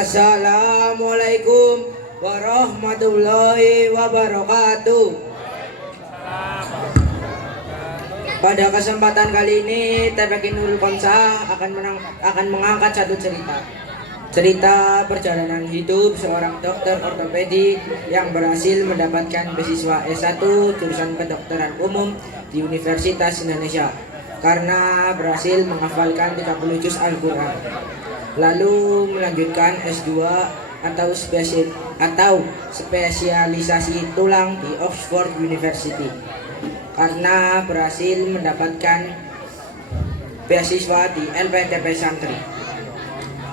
Assalamualaikum warahmatullahi wabarakatuh. Pada kesempatan kali ini TPQ Nurul Komsa akan mengangkat satu cerita perjalanan hidup seorang dokter ortopedi yang berhasil mendapatkan beasiswa S1 jurusan kedokteran umum di Universitas Indonesia karena berhasil menghafalkan 30 juz Al-Quran, lalu melanjutkan S2 atau spesialisasi tulang di Oxford University karena berhasil mendapatkan beasiswa di LPTP Santri.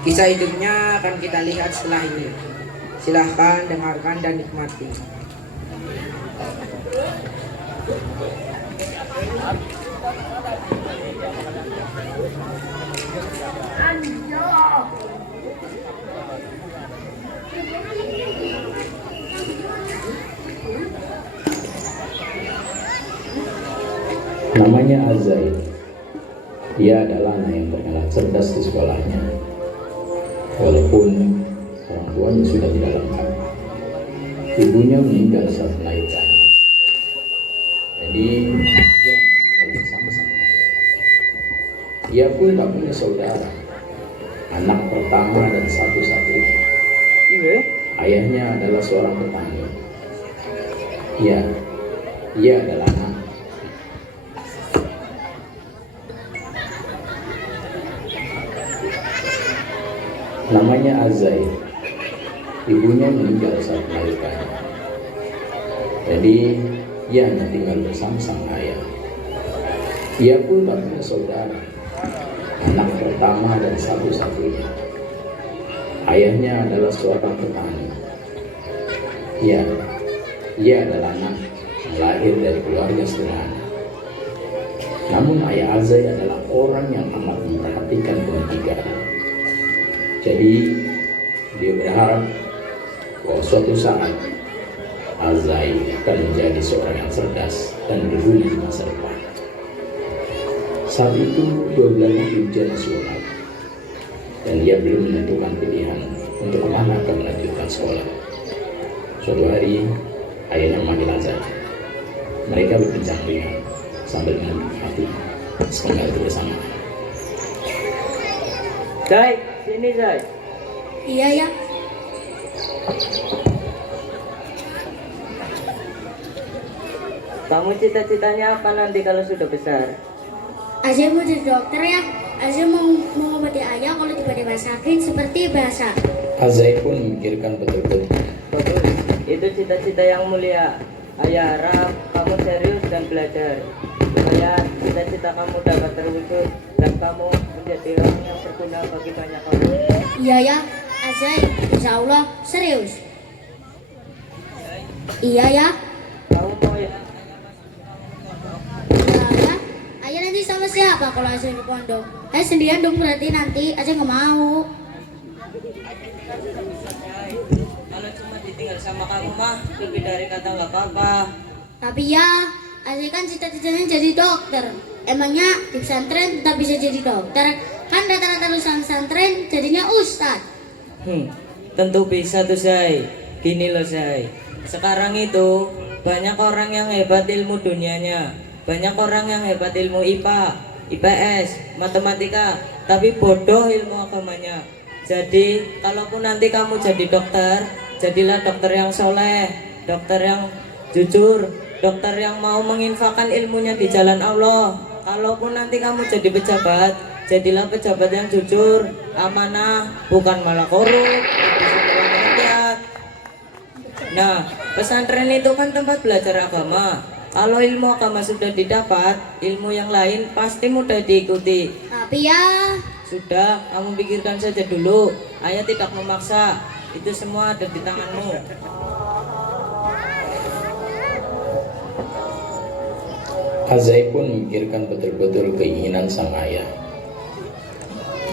Kisah hidupnya akan kita lihat setelah ini. Silahkan dengarkan dan nikmati. Namanya Azaid. Dia adalah anak yang terkenal cerdas di sekolahnya, walaupun orang tuanya sudah tidak lengkap. Ibunya meninggal saat melahirkannya, jadi dia tinggal bersama sama ayah. Dia pun tak punya saudara, anak pertama dan satu-satunya. Ayahnya adalah seorang petani. Ia adalah anak. Namanya Azaid. Ibunya meninggal saat melahirkannya, jadi ia hanya tinggal bersama sang ayah. Ia pun tak punya saudara, anak pertama dan satu-satunya. Ayahnya adalah seorang petani. Ia adalah anak yang lahir dari keluarga sederhana. Namun ayah Azaid adalah orang yang amat memperhatikan pendidikan. Jadi dia berharap bahwa suatu saat Azaid akan menjadi seorang yang cerdas dan peduli di masa depan. Saat itu dia belajar ujian nasional dan dia belum menentukan pilihan untuk kemana akan melanjutkan sekolah. Suatu hari ayahnya memanggil Azaid. Mereka berbincang ringan sambil menikmati sepenggal itu bersama. Zai, sini Zai. Iya ya. Kamu cita-citanya apa nanti kalau sudah besar? Azia mau jadi dokter ya. Azia mau mengobati ayah kalau tiba-tiba sakit seperti biasa. Azaid pun memikirkan betul-betul. Bagus, itu cita-cita yang mulia. Ayah harap kamu serius dan belajar supaya cita-cita kamu dapat terwujud dan kamu menjadi orang yang berguna bagi banyak orang. Iya ya, Azia insya Allah serius. Iya ya. Kamu mau ya? Iya ya. Ayah nanti sama siapa kalau Azia ke pondok? Ayah sendirian dong berarti nanti Azia nggak mau. Kalau cuma ditinggal sama kamu mah lebih dari kata nggak apa-apa. Tapi ya, Azia kan cita-citanya jadi dokter. Emangnya di pesantren tetap bisa jadi dokter? Kan rata-rata lulusan pesantren jadinya ustadz. Tentu bisa tuh Zai. Gini loh Zai, sekarang itu banyak orang yang hebat ilmu dunianya, banyak orang yang hebat ilmu IPA, IPS, matematika, tapi bodoh ilmu agamanya. Jadi kalaupun nanti kamu jadi dokter, jadilah dokter yang soleh, dokter yang jujur, dokter yang mau menginfakkan ilmunya di jalan Allah. Kalaupun nanti kamu jadi pejabat, jadilah pejabat yang jujur, amanah, bukan malah korup. Nah, pesantren itu kan tempat belajar agama. Kalau ilmu agama sudah didapat, ilmu yang lain pasti mudah diikuti. Tapi ya, Sudah, kamu pikirkan saja dulu. Ayah tidak memaksa. Itu semua ada di tanganmu. Azaid pun memikirkan betul-betul keinginan sang ayah.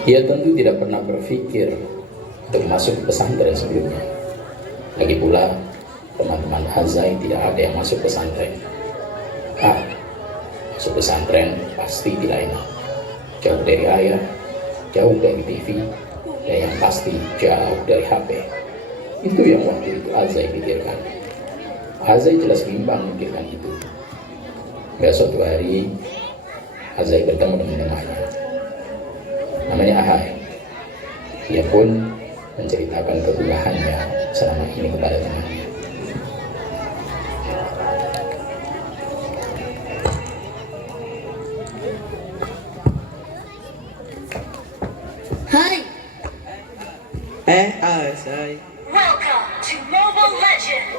Dia tentu tidak pernah berpikir untuk masuk ke pesantren sebelumnya. Lagi pula, teman-teman Azaid tidak ada yang masuk pesantren. Masuk pesantren pasti tidak enak. Jauh dari ayah, jauh dari TV, dan yang pasti jauh dari HP. Itu yang waktu itu Azai pikirkan. Azai jelas bimbang memikirkan itu. Gak suatu hari Azai bertemu dengan namanya Ahai. Ia pun menceritakan kegunaannya selama ini kepada temannya. Hai, Say. Welcome to Mobile Legends!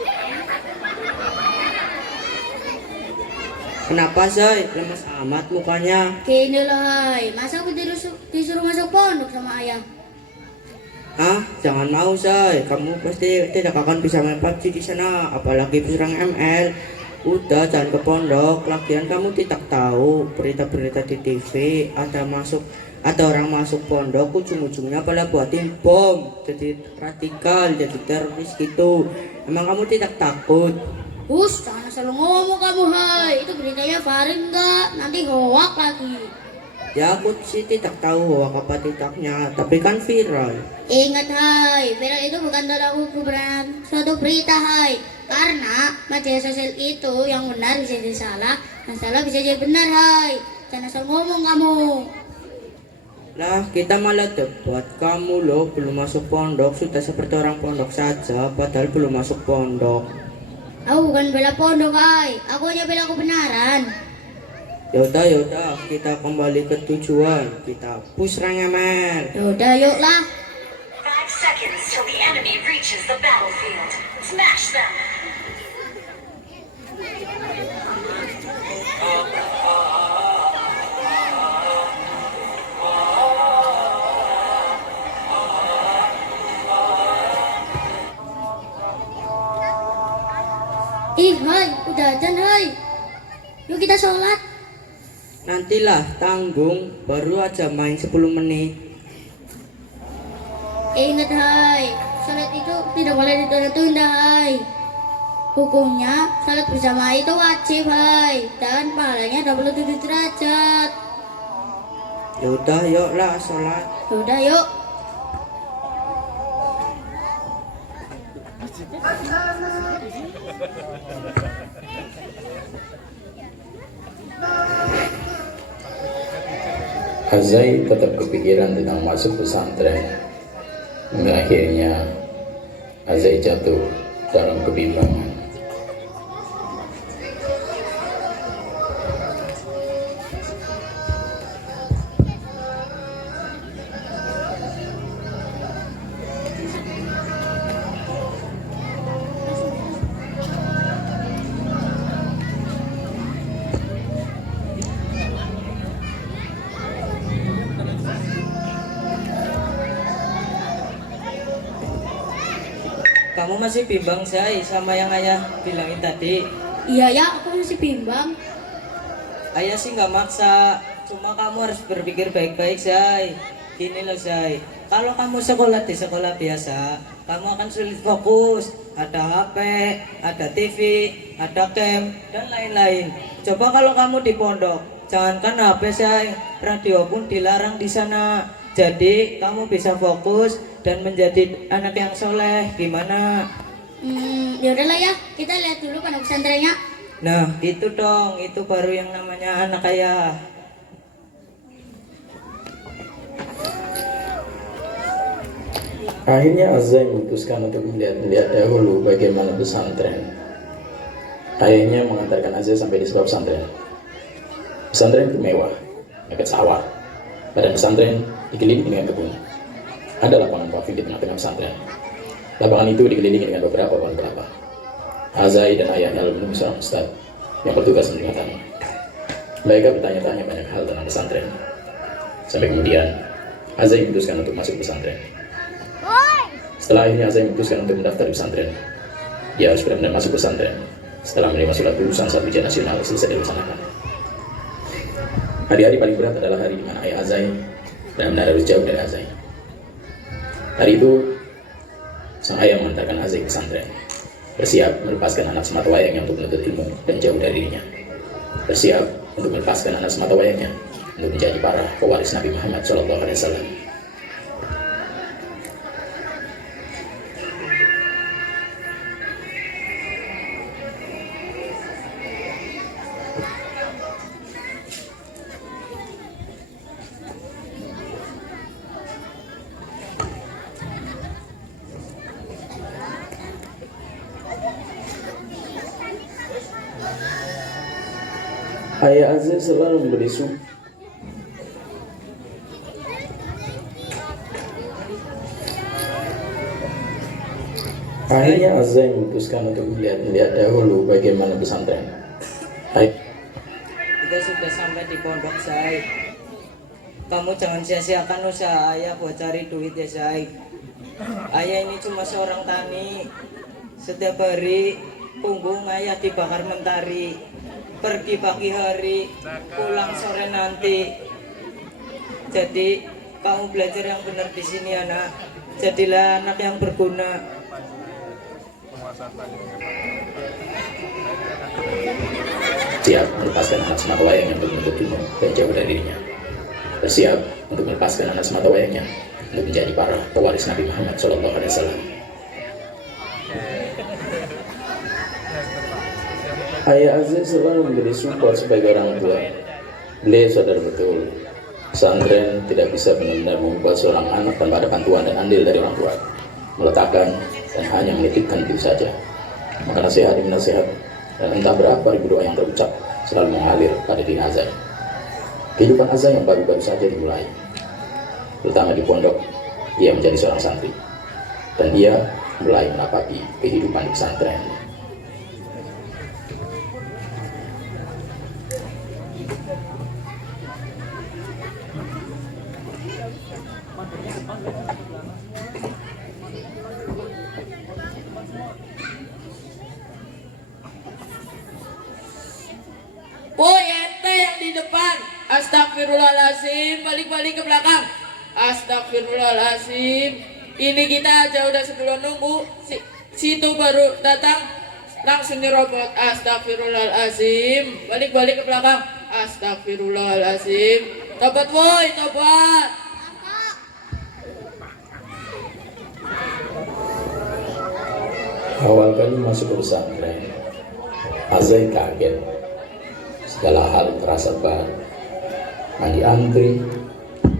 Kenapa, Say? Lemes amat mukanya. gini loh Hai, masa aku disuruh masuk pondok sama ayah? Ah, jangan mau, Say. Kamu pasti tidak akan bisa main PUBG di sana, apalagi serang ML. Udah, jangan ke pondok. Lagian kamu tidak tahu berita-berita di TV ada orang masuk pondok, ujung-ujungnya malah buatin bom, jadi radikal, jadi teroris gitu. Emang kamu tidak takut? Jangan selalu ngomong kamu Hai, itu beritanya valid enggak? Nanti hoak lagi. Ya aku sih tidak tahu hoak apa tidaknya, tapi kan viral. Ingat Hai, viral itu bukan tolak ukuran suatu berita Hai. Karena media sosial itu yang benar bisa jadi salah, yang salah bisa jadi benar Hai. Jangan asal ngomong kamu. Lah kita malah debat, kamu loh belum masuk pondok sudah seperti orang pondok saja, padahal belum masuk pondok. Aku bukan bela pondok Hai, aku hanya bela kebenaran. Yaudah, kita kembali ke tujuan, kita push rank ML. Yaudah yuklah. 5 seconds till the enemy reaches the battlefield. Smash them! Ih Hai, udah azan Hai. Yuk kita sholat. Nantilah tanggung, baru aja main 10 menit. Ingat Hai, sholat itu tidak boleh ditunda-tunda Hai. Hukumnya sholat bersama itu wajib Hai, dan pahalanya 27 derajat. Yaudah, yuklah sholat. Yaudah yuk. Azai tetap kepikiran tentang masuk pesantren. Hingga akhirnya Azai jatuh dalam kebimbangan. Kamu masih bimbang, Say, sama yang ayah bilangin tadi? Iya ya, aku masih bimbang. Ayah sih nggak maksa, cuma kamu harus berpikir baik-baik, Say. Gini loh, Say, kalau kamu sekolah di sekolah biasa, kamu akan sulit fokus. Ada HP, ada TV, ada game, dan lain-lain. Coba kalau kamu di pondok, jangankan HP, Say, radio pun dilarang di sana. Jadi kamu bisa fokus dan menjadi anak yang soleh. Gimana? Yaudahlah ya, kita lihat dulu pondok pesantrennya. Nah, itu dong, itu baru yang namanya anak ayah. Akhirnya Azai memutuskan untuk melihat dahulu bagaimana pesantren. Ayahnya mengantarkan Azai sampai di sebuah pesantren. Pesantren itu mewah, dekat sawah. Badan pesantren dikelilingi dengan kebun. Ada lapangan wakaf di tengah-tengah pesantren. Lapangan itu dikelilingi dengan beberapa pohon kelapa. Azai dan ayahnya lalu menunggu seorang ustaz yang bertugas menerima tamu. Mereka bertanya-tanya banyak hal tentang pesantren. Sampai kemudian Azai memutuskan untuk masuk pesantren. Setelah akhirnya Azai memutuskan untuk mendaftar di pesantren. Dia harus benar-benar masuk pesantren setelah menerima surat lulusan saat ujian nasional selesai dilaksanakan. Hari-hari paling berat adalah hari di mana ayah Azai benar-benar harus jauh dari Azai. Hari itu, sang ayah mengantarkan Azai ke pesantren, bersiap melepaskan anak sematawayangnya untuk menuntut ilmu dan jauh dari dirinya. Bersiap untuk melepaskan anak sematawayangnya untuk menjadi para pewaris Nabi Muhammad SAW. Ayah Azai selalu memberi support. Akhirnya Azai memutuskan untuk melihat dahulu bagaimana pesantren. Kita sudah sampai di pondok, Zai. Kamu jangan sia-siakan usaha ayah buat cari duit ya, Zai. Ayah ini cuma seorang tani. Setiap hari punggung ayah dibakar mentari. Pergi pagi hari, pulang sore nanti. Jadi kamu belajar yang benar di sini, anak. Jadilah anak yang berguna. Siap melepaskan anak semata wayangnya untuk menuntut ilmu dan jauh dari dirinya. Bersiap untuk melepaskan anak semata wayangnya untuk menjadi para pewaris Nabi Muhammad SAW. Ayah Azai selalu memberi support sebagai orang tua. Beliau sadar betul, pesantren tidak bisa benar-benar mengubah seorang anak tanpa ada bantuan dan andil dari orang tua. Meletakkan dan hanya menitipkan begitu saja. Maka nasihat demi nasihat dan entah berapa ribu doa yang terucap selalu mengalir pada diri Azai. Kehidupan Azai yang baru-baru saja dimulai, terutama di pondok, ia menjadi seorang santri dan dia mulai menapaki kehidupan di pesantren. Boy, ente yang di depan. Astagfirullahaladzim, balik-balik ke belakang. Astagfirullahaladzim. Ini kita aja udah sebelum nunggu, situ baru datang, langsung nyerobot. Astagfirullahaladzim, balik-balik ke belakang. Astagfirullahaladzim. Tobat boy, tobat. Awal kali masuk ke pesantren, Azai kaget. Segala hal terasa baru. Mandi antri,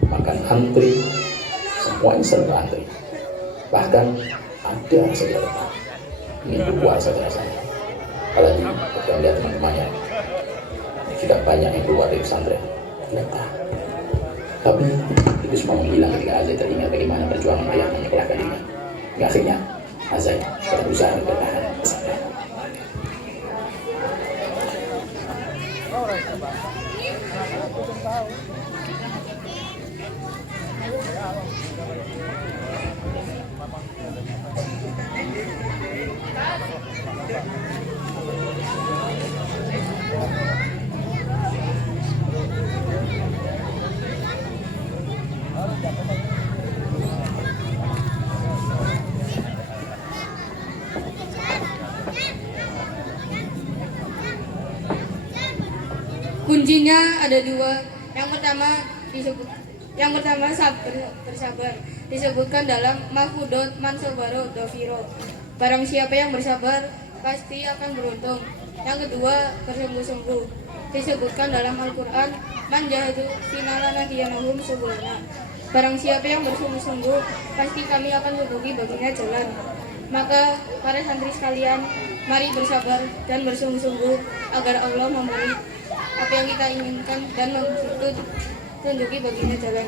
makan antri, semuanya serba antri. Bahkan ada rasa lapar, ingin berpuasa rasanya. Apalagi ketika melihat teman-temannya sudah banyak yang keluar dari pesantren, lapar. Tapi itu semua menghilang ketika Azai teringat bagaimana perjuangan ayah menyekolahkan dirinya. Hingga akhirnya Azai sudah berusaha bertahan pesantren. Kuncinya ada dua. Yang pertama bersabar. Disebutkan dalam Mahfudot Mansobaro Doviro. Barang siapa yang bersabar pasti akan beruntung. Yang kedua bersungguh-sungguh. Disebutkan dalam Al-Quran Man jahadu finalana diyanahum subulana. Barang siapa yang bersungguh-sungguh pasti kami akan tunjuki baginya jalan. Maka para santri sekalian, mari bersabar dan bersungguh-sungguh agar Allah memberi apa yang kita inginkan dan tunjuki baginya jalan.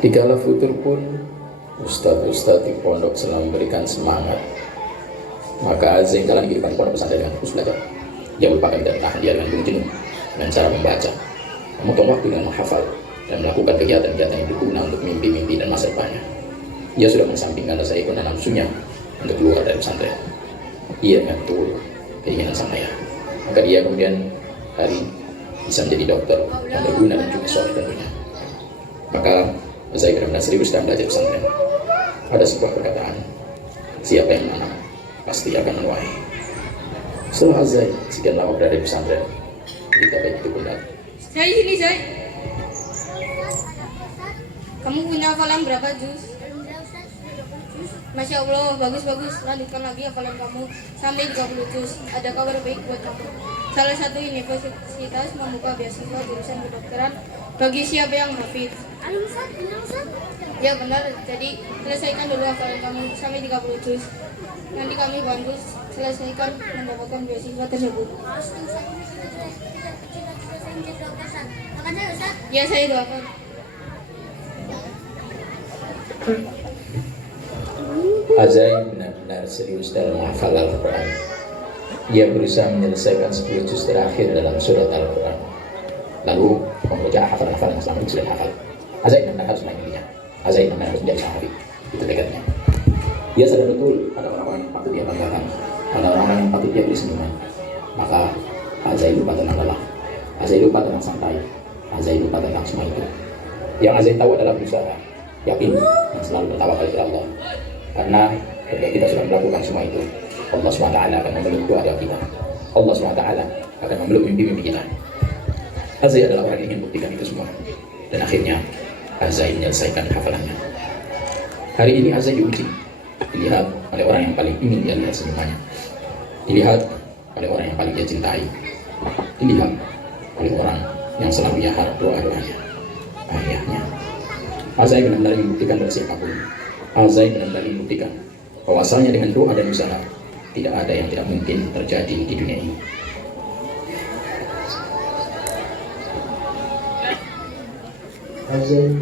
Di kala futur pun, ustadz-ustadz di pondok selalu memberikan semangat. Maka Azai menjalani kehidupan pondok pesantren dengan fokus belajar. Dia melupakan dan tahan dia dengan jenuh dengan cara membaca, memotong waktu dengan menghafal, dan melakukan kegiatan-kegiatan yang berguna untuk mimpi-mimpi dan masa depannya. Ia sudah mengesampingkan rasa ego dan nafsunya untuk keluar dari pesantren. Ia ingat betul keinginan sang ayah. Maka dia kemudian hari bisa menjadi dokter yang berguna dan juga soleh tentunya. Maka Azai benar-benar serius dalam belajar pesantren. Ada sebuah perkataan, siapa yang menanam pasti akan menuai. Setelah Azai sekian lama berada di pesantren, kita baik itu benar. Zai, sini Zai. Kamu punya hafalan berapa juz? Masya Allah, bagus-bagus. Lanjutkan lagi hafalan kamu sampai 30 juz. Ada kabar baik buat kamu. Salah satu universitas membuka beasiswa jurusan kedokteran bagi siapa yang hafid. Ya benar, jadi selesaikan dulu hafalan kamu sampai 30 juz. Nanti kami bantu selesaikan mendapatkan beasiswa tersebut. Makasih Ustaz. Ya saya doakan. Azai benar-benar serius dalam menghafal Al-Quran. Ia berusaha menyelesaikan 10 juz terakhir dalam surat Al-Quran. Lalu membaca hafalan-hafalan yang selama ini sudah dihafal. Azai benar-benar harus mengakhirinya. Azai benar-benar harus menjadi sahabat. Itu tekadnya. Ia sadar betul ada orang-orang yang patut dia banggakan, ada orang-orang yang patut dia beri senyuman. Maka Azai lupa tentang lelah, Azai lupa tentang santai, Azai lupa tentang semua itu. Yang Azai tahu adalah berusaha, yakin, dan selalu bertawakal kepada Allah. Karena ketika kita sudah melakukan semua itu, Allah SWT akan memeluk doa kita. Allah SWT akan memeluk mimpi-mimpi kita. Azai adalah orang yang ingin buktikan itu semua. Dan akhirnya Azai menyelesaikan hafalannya. Hari ini Azai diuji, dilihat oleh orang yang paling ingin dia lihat senyumannya, dilihat oleh orang yang paling dia cintai, dilihat oleh orang yang selalu ia harap doa-doanya, ayahnya. Azai benar-benar membuktikan dari siapapun. Azai benar-benar membuktikan bahwasanya dengan doa dan usaha tidak ada yang tidak mungkin terjadi di dunia ini. Azai.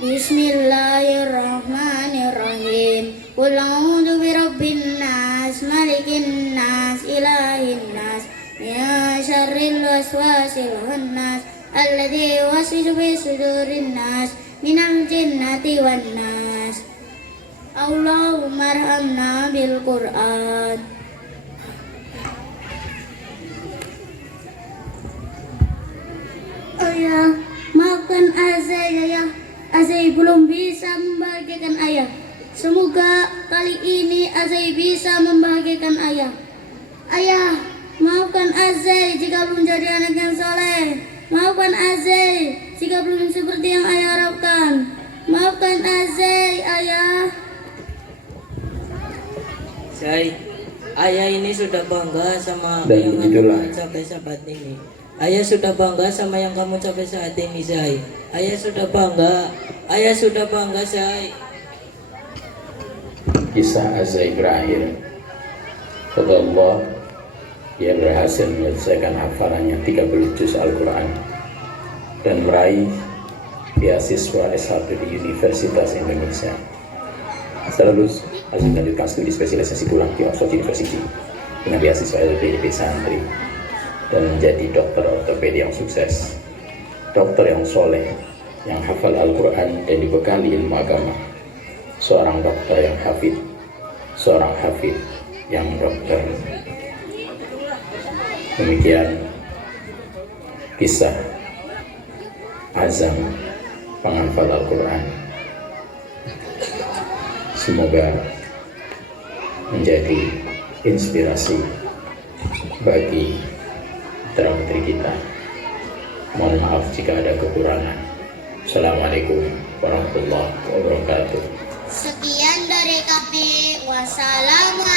Bismillahirrahmanirrahim. Qul a'udzu birabbin nas, malikin nas, ilahin nas, min syarril waswasil khannas, alladzi yuwaswisu fi sudurin nas, minal jinnati wan nas. Allahumma arhamna bil Qur'an. Ayah, maafkan Azai ayah. Azai belum bisa membahagiakan ayah. Semoga kali ini Azai bisa membahagiakan ayah. Ayah, maafkan Azai jika belum jadi anak yang soleh. Maafkan Azai jika belum seperti yang ayah harapkan. Maafkan Azai, ayah. Zai, ayah ini sudah bangga sama Dan yang begitulah. kamu capai saat ini. Ayah sudah bangga sama yang kamu capai saat ini, Zai. Ayah sudah bangga. Ayah sudah bangga, Zai. Kisah Azai berakhir. Kata Allah, ia berhasil menyelesaikan hafalannya 30 juz Al-Quran dan meraih beasiswa S1 di Universitas Indonesia. Setelah lulus, Azai melanjutkan studi spesialisasi tulang di Oxford University dengan beasiswa LPDP santri dan menjadi dokter ortopedi yang sukses, dokter yang soleh, yang hafal Al-Quran dan dibekali ilmu agama, seorang dokter yang hafid, seorang hafid yang dokter. Demikian kisah Azam penghafal Al-Quran. Semoga menjadi inspirasi bagi putra-putri kita. Mohon maaf jika ada kekurangan. Assalamualaikum warahmatullahi wabarakatuh. Sekian dari kami. Wassalamualaikum.